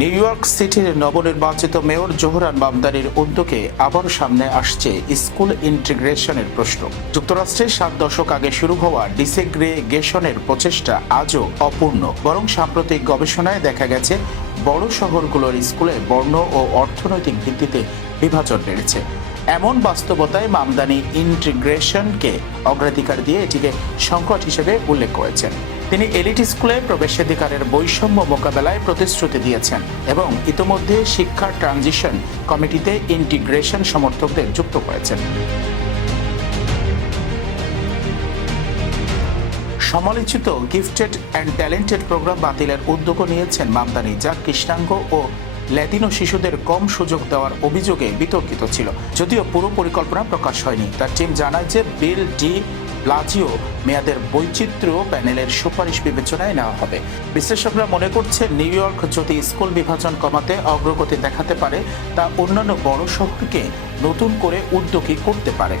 New York সিটির নবনির্বাচিত mayor Zohran মামদানির উদ্যোগে আবার সামনে আসছে স্কুল ইন্টিগ্রেশনের প্রশ্ন। যুক্তরাষ্ট্রে 7 দশক আগে শুরু হওয়া ডিসেগ্রেগেশনের প্রচেষ্টা আজও অপূর্ণ, বরং সাম্প্রতিক গবেষণায় দেখা গেছে বড় শহরগুলোর স্কুলে বর্ণ ও অর্থনৈতিক ভিত্তিতে বিভাজন বেড়েছে। এমন বাস্তবতায় মামদানি ইন্টিগ্রেশনকে অগ্রাধিকার দিয়ে এটিকে সংকট হিসেবে উল্লেখ করেছেন। তিনি এলিট স্কুলে প্রবেশাধিকারের বৈষম্য মোকাবেলায় প্রতিশ্রুতি দিয়েছেন এবং ইতোমধ্যে শিক্ষা ট্রানজিশন কমিটিতে ইন্টিগ্রেশন সমর্থকদের যুক্ত করেছেন। সমালোচিত গিফটেড অ্যান্ড ট্যালেন্টেড প্রোগ্রাম বাতিলের উদ্যোগও নিয়েছেন মামদানি, যা কৃষ্ণাঙ্গ ও ল্যাতিনো শিশুদের কম সুযোগ দেওয়ার অভিযোগে বিতর্কিত ছিল। যদিও পুরো পরিকল্পনা প্রকাশ হয়নি, তার টিম জানায় যে বিল ডি ব্লাজিও মেয়াদের বৈচিত্র্য প্যানেলের সুপারিশ বিবেচনায় নেওয়া হবে। বিশ্লেষকরা মনে করছেন, নিউ ইয়র্ক যদি স্কুল বিভাজন কমাতে অগ্রগতি দেখাতে পারে, তা অন্যান্য বড় শহরকে নতুন করে উদ্যোগী করতে পারে।